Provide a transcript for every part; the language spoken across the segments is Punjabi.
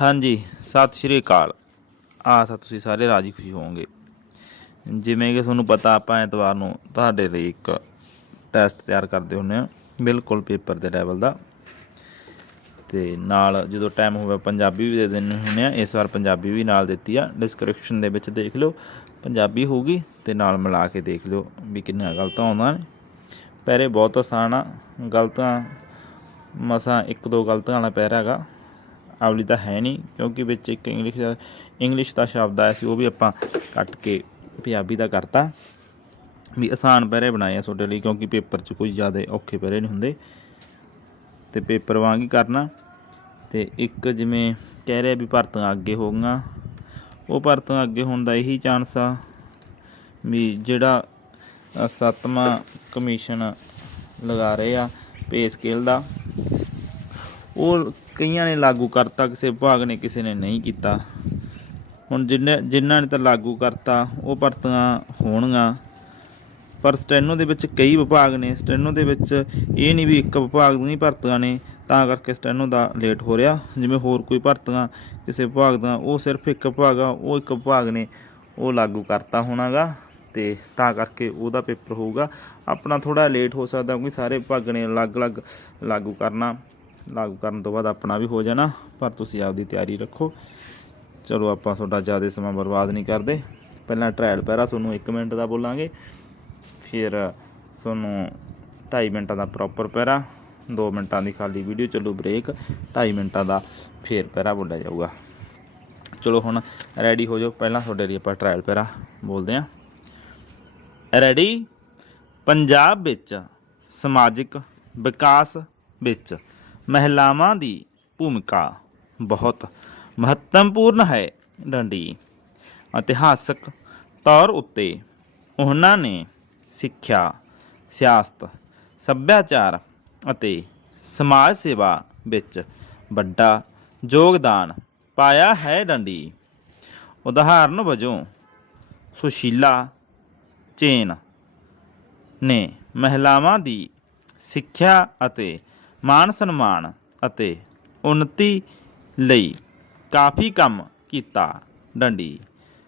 ਹਾਂਜੀ, ਸਤਿ ਸ਼੍ਰੀ ਅਕਾਲ। ਆਸ ਤੁਸੀਂ ਸਾਰੇ ਰਾਜੀ ਖੁਸ਼ੀ ਹੋਵੋਗੇ। ਜਿਵੇਂ ਕਿ ਤੁਹਾਨੂੰ ਪਤਾ, ਆਪਾਂ ਐਤਵਾਰ ਨੂੰ ਤੁਹਾਡੇ ਲਈ ਇੱਕ ਟੈਸਟ ਤਿਆਰ ਕਰਦੇ ਹੁੰਨੇ ਆ, ਬਿਲਕੁਲ ਪੇਪਰ ਦੇ ਲੈਵਲ ਦਾ। ਤੇ ਨਾਲ ਜਦੋਂ ਟਾਈਮ ਹੋਵੇ, ਪੰਜਾਬੀ ਵੀ ਦੇ ਦਿੰਦੇ ਹੁੰਨੇ ਆ, ਇਸ ਵਾਰ ਪੰਜਾਬੀ ਵੀ ਨਾਲ ਦਿੱਤੀ ਆ। ਡਿਸਕ੍ਰਿਪਸ਼ਨ ਦੇ ਵਿੱਚ ਦੇਖ ਲਿਓ, ਪੰਜਾਬੀ ਹੋਊਗੀ ਤੇ ਨਾਲ ਮਿਲਾ ਕੇ ਦੇਖ ਲਿਓ ਵੀ ਕਿੰਨਾ ਗਲਤਾਂ ਆਉਂਦਾ ਨੇ। ਪੈਰੇ ਬਹੁਤ ਆਸਾਨ ਆ, ਗਲਤਾਂ, ਮਸਾਂ ਇੱਕ ਦੋ ਗਲਤਾਂ ਵਾਲਾ ਪੈਰਾ ਹੈਗਾ। ਆਵਲੀ ਤਾਂ ਹੈ ਨਹੀਂ, ਕਿਉਂਕਿ ਵਿੱਚ ਇੱਕ ਇੰਗਲਿਸ਼ ਦਾ ਇੰਗਲਿਸ਼ ਦਾ ਸ਼ਬਦ ਆਇਆ ਸੀ, ਉਹ ਵੀ ਆਪਾਂ ਕੱਟ ਕੇ ਪੰਜਾਬੀ ਦਾ ਕਰਤਾ। ਵੀ ਆਸਾਨ ਪੈਰੇ ਬਣਾਏ ਆ ਤੁਹਾਡੇ ਲਈ, ਕਿਉਂਕਿ ਪੇਪਰ 'ਚ ਕੋਈ ਜ਼ਿਆਦਾ ਔਖੇ ਪੈਰੇ ਨਹੀਂ ਹੁੰਦੇ। ਤੇ ਪੇਪਰ ਵਾਂਗ ਹੀ ਕਰਨਾ। ਤੇ ਇੱਕ ਜਿਵੇਂ ਕਹਿ ਰਿਹਾ ਵੀ ਭਰਤੀਆਂ ਅੱਗੇ ਹੋਊਗਾ ਉਹ ਭਰਤਾਂ ਅੱਗੇ ਹੋਣ ਦਾ ਇਹੀ ਚਾਂਸ ਆ ਵੀ ਜਿਹੜਾ ਸੱਤਵਾਂ ਕਮਿਸ਼ਨ ਲਗਾ ਰਹੇ ਆ ਪੇ ਸਕੇਲ ਦਾ। ਉਹ ਕਈਆਂ ਨੇ ਲਾਗੂ ਕਰਤਾ, ਕਿਸੇ ਵਿਭਾਗ ਨੇ, ਕਿਸੇ ਨੇ ਨਹੀਂ ਕੀਤਾ। ਹੁਣ ਜਿੰਨੇ ਜਿਨ੍ਹਾਂ ਨੇ ਤਾਂ ਲਾਗੂ ਕਰਤਾ, ਉਹ ਭਰਤੀਆਂ ਹੋਣਗੀਆਂ। ਪਰ ਸਟੈਨੋ ਦੇ ਵਿੱਚ ਕਈ ਵਿਭਾਗ ਨੇ। ਸਟੈਨੋ ਦੇ ਵਿੱਚ ਇਹ ਨਹੀਂ ਵੀ ਇੱਕ ਵਿਭਾਗ ਦੀਆਂ ਹੀ ਭਰਤੀਆਂ ਨੇ, ਤਾਂ ਕਰਕੇ ਸਟੈਨੋ ਦਾ ਲੇਟ ਹੋ ਰਿਹਾ। ਜਿਵੇਂ ਹੋਰ ਕੋਈ ਭਰਤੀਆਂ ਕਿਸੇ ਵਿਭਾਗ ਦਾ, ਉਹ ਸਿਰਫ ਇੱਕ ਵਿਭਾਗ ਆ, ਉਹ ਇੱਕ ਵਿਭਾਗ ਨੇ, ਉਹ ਲਾਗੂ ਕਰਤਾ ਹੋਣਾਗਾ। ਤੇ ਤਾਂ ਕਰਕੇ ਉਹਦਾ ਪੇਪਰ ਹੋਊਗਾ। ਆਪਣਾ ਥੋੜਾ ਲੇਟ ਹੋ ਸਕਦਾ, ਕਿਉਂਕਿ ਸਾਰੇ ਵਿਭਾਗ ਨੇ ਅਲੱਗ-ਅਲੱਗ ਲਾਗੂ ਕਰਨਾ। ਲਾਗੂ ਕਰਨ ਤੋਂ ਬਾਅਦ ਆਪਣਾ ਵੀ ਹੋ ਜਾਣਾ, ਪਰ ਤੁਸੀਂ ਆਪਦੀ ਤਿਆਰੀ ਰੱਖੋ। ਚਲੋ ਆਪਾਂ ਤੁਹਾਡਾ ਜ਼ਿਆਦਾ ਸਮਾਂ ਬਰਬਾਦ ਨਹੀਂ ਕਰਦੇ। ਪਹਿਲਾਂ ਟ੍ਰਾਇਲ ਪੈਰਾ, ਤੁਹਾਨੂੰ 1 ਮਿੰਟ ਦਾ ਬੋਲਾਂਗੇ। ਫਿਰ ਤੁਹਾਨੂੰ 2.5 ਮਿੰਟਾਂ ਦਾ ਪ੍ਰੋਪਰ ਪੈਰਾ 2 ਮਿੰਟਾਂ ਦੀ ਖਾਲੀ ਵੀਡੀਓ ਚੱਲੂ ਬ੍ਰੇਕ 2.5 ਮਿੰਟਾਂ ਦਾ ਫੇਰ ਪੈਰਾ ਬੋਲਿਆ ਜਾਊਗਾ। ਚਲੋ ਹੁਣ ਰੈਡੀ ਹੋ ਜਾਓ, ਪਹਿਲਾਂ ਤੁਹਾਡੇ ਲਈ ਆਪਾਂ ਟ੍ਰਾਇਲ ਪੈਰਾ ਬੋਲਦੇ ਹਾਂ। ਰੈਡੀ ਪੰਜਾਬ ਵਿੱਚ ਸਮਾਜਿਕ ਵਿਕਾਸ ਵਿੱਚ ਮਹਿਲਾਵਾਂ ਦੀ ਭੂਮਿਕਾ ਬਹੁਤ ਮਹੱਤਵਪੂਰਨ ਹੈ ਡੰਡੀ। ਇਤਿਹਾਸਕ ਤੌਰ ਉੱਤੇ ਉਹਨਾਂ ਨੇ ਸਿੱਖਿਆ, ਸਿਆਸਤ, ਸੱਭਿਆਚਾਰ ਅਤੇ ਸਮਾਜ ਸੇਵਾ ਵਿੱਚ ਵੱਡਾ ਯੋਗਦਾਨ ਪਾਇਆ ਹੈ ਡੰਡੀ। ਉਦਾਹਰਨ ਵਜੋਂ ਸੁਸ਼ੀਲਾ ਚੇਨ ਨੇ ਮਹਿਲਾਵਾਂ ਦੀ ਸਿੱਖਿਆ ਅਤੇ ਮਾਨ ਸਨਮਾਨ ਅਤੇ ਉન્નਤੀ ਲਈ ਕਾਫੀ ਕੰਮ ਕੀਤਾ। ਡੰਡੀ,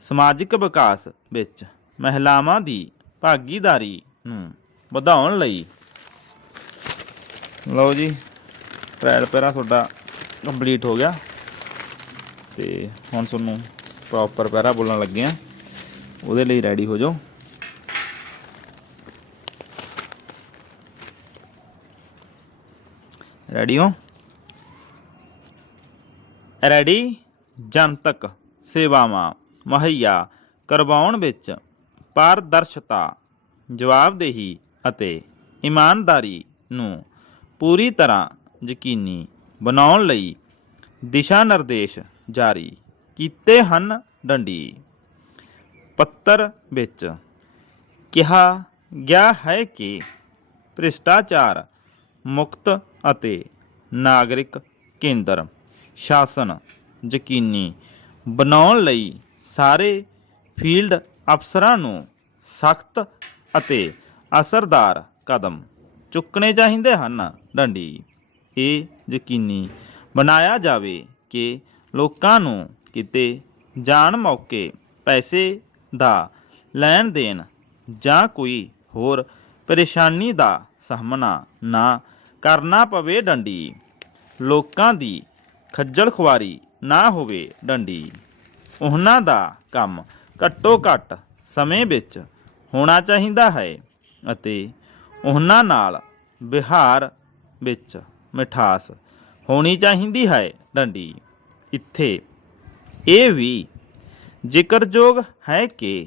ਸਮਾਜਿਕ ਵਿਕਾਸ ਵਿੱਚ ਮਹਿਲਾਵਾਂ ਦੀ ਭਾਗੀਦਾਰੀ ਨੂੰ ਵਧਾਉਣ ਲਈ। ਲਓ ਜੀ, ਟ੍ਰਾਇਲ ਪੈਰਾ ਤੁਹਾਡਾ ਕੰਪਲੀਟ ਹੋ ਗਿਆ। ਤੇ ਹੁਣ ਤੁਹਾਨੂੰ ਪ੍ਰੋਪਰ ਪੈਰਾ ਬੋਲਣ ਲੱਗੇ ਆ। ਉਹਦੇ ਲਈ ਰੈਡੀ ਹੋ ਜਾਓ। ਰੈਡੀ ਹੋ? ਰੈਡੀ ਜਨਤਕ ਸੇਵਾਵਾਂ, ਮੁਹੱਈਆ ਕਰਵਾਉਣ ਵਿੱਚ ਪਾਰਦਰਸ਼ਤਾ, ਜਵਾਬਦੇਹੀ ਅਤੇ ਇਮਾਨਦਾਰੀ ਨੂੰ ਪੂਰੀ ਤਰ੍ਹਾਂ ਯਕੀਨੀ ਬਣਾਉਣ ਲਈ ਦਿਸ਼ਾ ਨਿਰਦੇਸ਼ ਜਾਰੀ ਕੀਤੇ ਹਨ ਡੰਡੀ। ਪੱਤਰ ਵਿੱਚ ਕਿਹਾ ਗਿਆ ਹੈ ਕਿ ਭ੍ਰਿਸ਼ਟਾਚਾਰ ਮੁਕਤ ਅਤੇ ਨਾਗਰਿਕ ਕੇਂਦਰ। ਸ਼ਾਸਨ ਯਕੀਨੀ ਬਣਾਉਣ ਲਈ ਸਾਰੇ ਫੀਲਡ ਅਫਸਰਾਂ ਨੂੰ ਸਖਤ ਅਤੇ ਅਸਰਦਾਰ ਕਦਮ ਚੁੱਕਣੇ ਚਾਹੀਦੇ ਹਨ। ਡੰਡੀ, ਇਹ ਯਕੀਨੀ ਬਣਾਇਆ ਜਾਵੇ ਕਿ ਲੋਕਾਂ ਨੂੰ ਕਿਤੇ ਜਾਣ ਮੌਕੇ ਪੈਸੇ ਦਾ ਲੈਣ ਦੇਣ ਜਾਂ ਕੋਈ ਹੋਰ ਪਰੇਸ਼ਾਨੀ ਦਾ ਸਾਹਮਣਾ ਨਾ ਕਰਨਾ ਪਵੇ ਡੰਡੀ। ਲੋਕਾਂ ਦੀ ਖੱਜਲ ਖੁਆਰੀ ਨਾ ਹੋਵੇ ਡੰਡੀ। ਉਹਨਾਂ ਦਾ ਕੰਮ ਘੱਟੋ ਘੱਟ ਸਮੇਂ ਵਿੱਚ ਹੋਣਾ ਚਾਹੀਦਾ ਹੈ ਅਤੇ ਉਹਨਾਂ ਨਾਲ ਵਿਹਾਰ ਵਿੱਚ ਮਿਠਾਸ ਹੋਣੀ ਚਾਹੀਦੀ ਹੈ ਡੰਡੀ। ਇੱਥੇ ਇਹ ਵੀ ਜ਼ਿਕਰਯੋਗ ਹੈ ਕਿ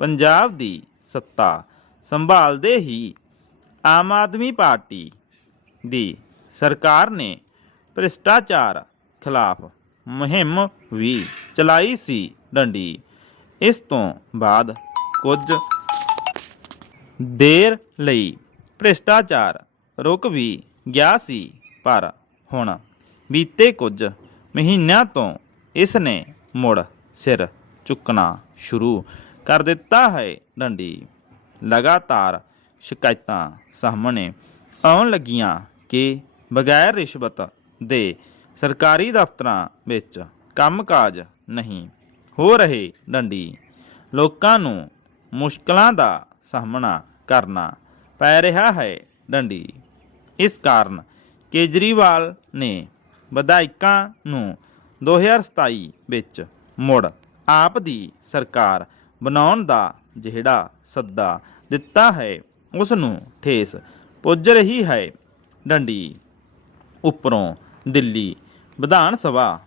ਪੰਜਾਬ ਦੀ ਸੱਤਾ ਸੰਭਾਲਦੇ ਹੀ ਆਮ ਆਦਮੀ ਪਾਰਟੀ ਦੀ ਸਰਕਾਰ ਨੇ ਭ੍ਰਿਸ਼ਟਾਚਾਰ ਖਿਲਾਫ ਮੁਹਿੰਮ ਵੀ ਚਲਾਈ ਸੀ ਡੰਡੀ। ਇਸ ਤੋਂ ਬਾਅਦ ਕੁਝ ਦੇਰ ਲਈ ਭ੍ਰਿਸ਼ਟਾਚਾਰ ਰੁਕ ਵੀ ਗਿਆ ਸੀ, ਪਰ ਹੁਣ ਬੀਤੇ ਕੁਝ ਮਹੀਨਿਆਂ ਤੋਂ ਇਸ ਨੇ ਮੁੜ ਸਿਰ ਚੁੱਕਣਾ ਸ਼ੁਰੂ ਕਰ ਦਿੱਤਾ ਹੈ ਡੰਡੀ। ਲਗਾਤਾਰ ਸ਼ਿਕਾਇਤਾਂ ਸਾਹਮਣੇ ਆਉਣ ਲੱਗੀਆਂ ਕਿ ਬਗੈਰ ਰਿਸ਼ਵਤ ਦੇ ਸਰਕਾਰੀ ਦਫ਼ਤਰਾਂ ਵਿੱਚ ਕੰਮਕਾਜ ਨਹੀਂ ਹੋ ਰਹੇ ਡੰਡੀ? ਲੋਕਾਂ ਨੂੰ ਮੁਸ਼ਕਲਾਂ ਦਾ ਸਾਹਮਣਾ ਕਰਨਾ ਪੈ ਰਿਹਾ ਹੈ ਡੰਡੀ। ਇਸ ਕਾਰਨ ਕੇਜਰੀਵਾਲ ਨੇ ਵਿਧਾਇਕਾਂ ਨੂੰ 2027 ਵਿੱਚ ਮੁੜ ਆਪ ਦੀ ਸਰਕਾਰ ਬਣਾਉਣ ਦਾ ਜਿਹੜਾ ਸੱਦਾ ਦਿੱਤਾ ਹੈ, ਉਸ ਨੂੰ ਠੇਸ ਪੁੱਜ ਰਹੀ ਹੈ। ਡੰਡੀ ਉੱਪਰੋਂ ਦਿੱਲੀ ਵਿਧਾਨ ਸਭਾ।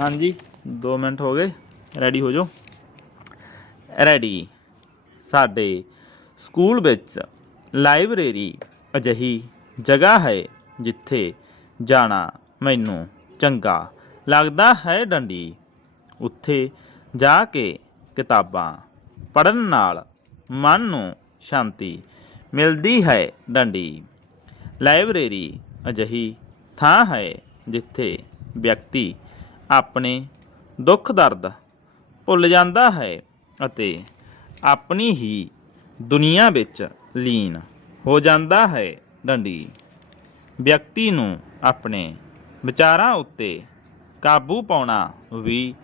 ਹਾਂਜੀ। 2 ਮਿੰਟ ਹੋ ਗਏ। ਰੈਡੀ ਹੋ ਜਾਓ। ਰੈਡੀ ਸਾਡੇ ਸਕੂਲ ਵਿੱਚ ਲਾਇਬ੍ਰੇਰੀ ਅਜਿਹੀ ਜਗ੍ਹਾ ਹੈ ਜਿੱਥੇ ਜਾਣਾ ਮੈਨੂੰ ਚੰਗਾ ਲੱਗਦਾ ਹੈ ਡੰਡੀ। ਉੱਥੇ ਜਾ ਕੇ ਕਿਤਾਬਾਂ ਪੜਨ ਨਾਲ ਮਨ ਨੂੰ ਸ਼ਾਂਤੀ ਮਿਲਦੀ ਹੈ ਡੰਡੀ। ਲਾਇਬ੍ਰੇਰੀ ਅਜਿਹੀ ਥਾਂ ਹੈ ਜਿੱਥੇ ਵਿਅਕਤੀ ਆਪਣੇ ਦੁੱਖ ਦਰਦ ਭੁੱਲ ਜਾਂਦਾ ਹੈ ਅਤੇ ਆਪਣੀ ਹੀ ਦੁਨੀਆ ਵਿੱਚ ਲੀਨ ਹੋ ਜਾਂਦਾ ਹੈ। ਡੰਡੀ, ਵਿਅਕਤੀ ਨੂੰ ਆਪਣੇ ਵਿਚਾਰਾਂ ਉੱਤੇ ਕਾਬੂ ਪਾਉਣਾ ਵੀ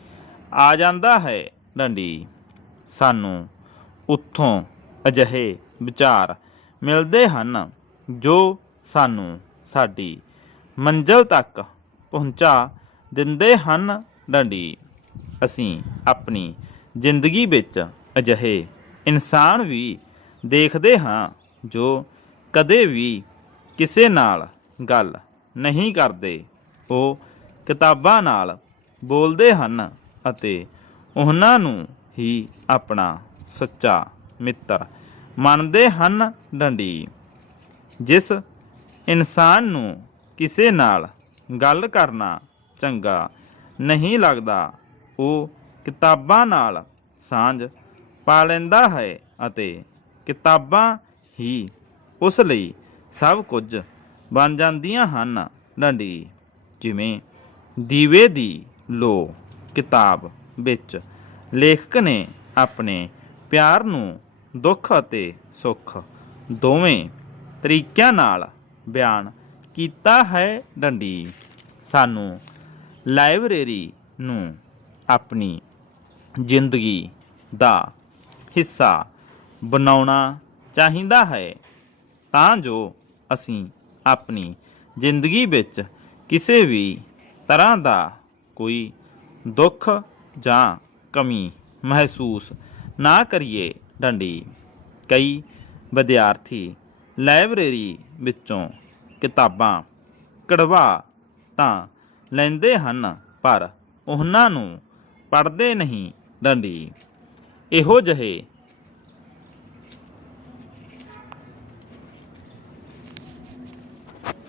ਆ ਜਾਂਦਾ ਹੈ। ਡੰਡੀ, ਸਾਨੂੰ ਉੱਥੋਂ ਅਜਿਹੇ ਵਿਚਾਰ ਮਿਲਦੇ ਹਨ ਜੋ ਸਾਨੂੰ ਸਾਡੀ ਮੰਜ਼ਲ ਤੱਕ ਪਹੁੰਚਾ ਦਿੰਦੇ ਹਨ ਡੰਡੀ। ਅਸੀਂ ਆਪਣੀ ਜ਼ਿੰਦਗੀ ਵਿੱਚ ਅਜਿਹੇ ਇਨਸਾਨ ਵੀ ਦੇਖਦੇ ਹਾਂ ਜੋ ਕਦੇ ਵੀ ਕਿਸੇ ਨਾਲ ਗੱਲ ਨਹੀਂ ਕਰਦੇ। ਉਹ ਕਿਤਾਬਾਂ ਨਾਲ ਬੋਲਦੇ ਹਨ ਅਤੇ ਉਹਨਾਂ ਨੂੰ ਹੀ ਆਪਣਾ ਸੱਚਾ ਮਿੱਤਰ ਮੰਨਦੇ ਹਨ ਡੰਡੀ। ਜਿਸ ਇਨਸਾਨ ਨੂੰ ਕਿਸੇ ਨਾਲ ਗੱਲ ਕਰਨਾ ਚੰਗਾ ਨਹੀਂ ਲੱਗਦਾ। ਉਹ ਕਿਤਾਬਾਂ ਨਾਲ ਸਾਂਝ ਪਾ ਲੈਂਦਾ ਹੈ ਅਤੇ ਕਿਤਾਬਾਂ ਹੀ ਉਸ ਲਈ ਸਭ ਕੁਝ ਬਣ ਜਾਂਦੀਆਂ ਹਨ। ਡੰਡੀ, ਜਿਵੇਂ ਦੀਵੇ ਦੀ ਲੋ ਕਿਤਾਬ ਵਿੱਚ ਲੇਖਕ ਨੇ ਆਪਣੇ ਪਿਆਰ ਨੂੰ ਦੁੱਖ ਅਤੇ ਸੁੱਖ ਦੋਵੇਂ ਤਰੀਕਿਆਂ ਨਾਲ ਬਿਆਨ ਕੀਤਾ ਹੈ। ਡੰਡੀ, ਸਾਨੂੰ ਲਾਇਬ੍ਰੇਰੀ ਨੂੰ ਆਪਣੀ ਜ਼ਿੰਦਗੀ ਦਾ ਹਿੱਸਾ ਬਣਾਉਣਾ ਚਾਹੀਦਾ ਹੈ, ਤਾਂ ਜੋ ਅਸੀਂ ਆਪਣੀ ਜ਼ਿੰਦਗੀ ਵਿੱਚ ਕਿਸੇ ਵੀ ਤਰ੍ਹਾਂ ਦਾ ਕੋਈ ਦੁੱਖ ਜਾਂ ਕਮੀ ਮਹਿਸੂਸ ਨਾ ਕਰੀਏ। ਡੰਡੀ, ਕਈ ਵਿਦਿਆਰਥੀ ਲਾਇਬ੍ਰੇਰੀ ਵਿੱਚੋਂ ਕਿਤਾਬਾਂ ਕਢਵਾ ਤਾਂ ਲੈਂਦੇ ਹਨ ਪਰ ਉਹਨਾਂ ਨੂੰ ਪੜ੍ਹਦੇ ਨਹੀਂ ਡੰਡੀ। ਇਹੋ ਜਿਹੇ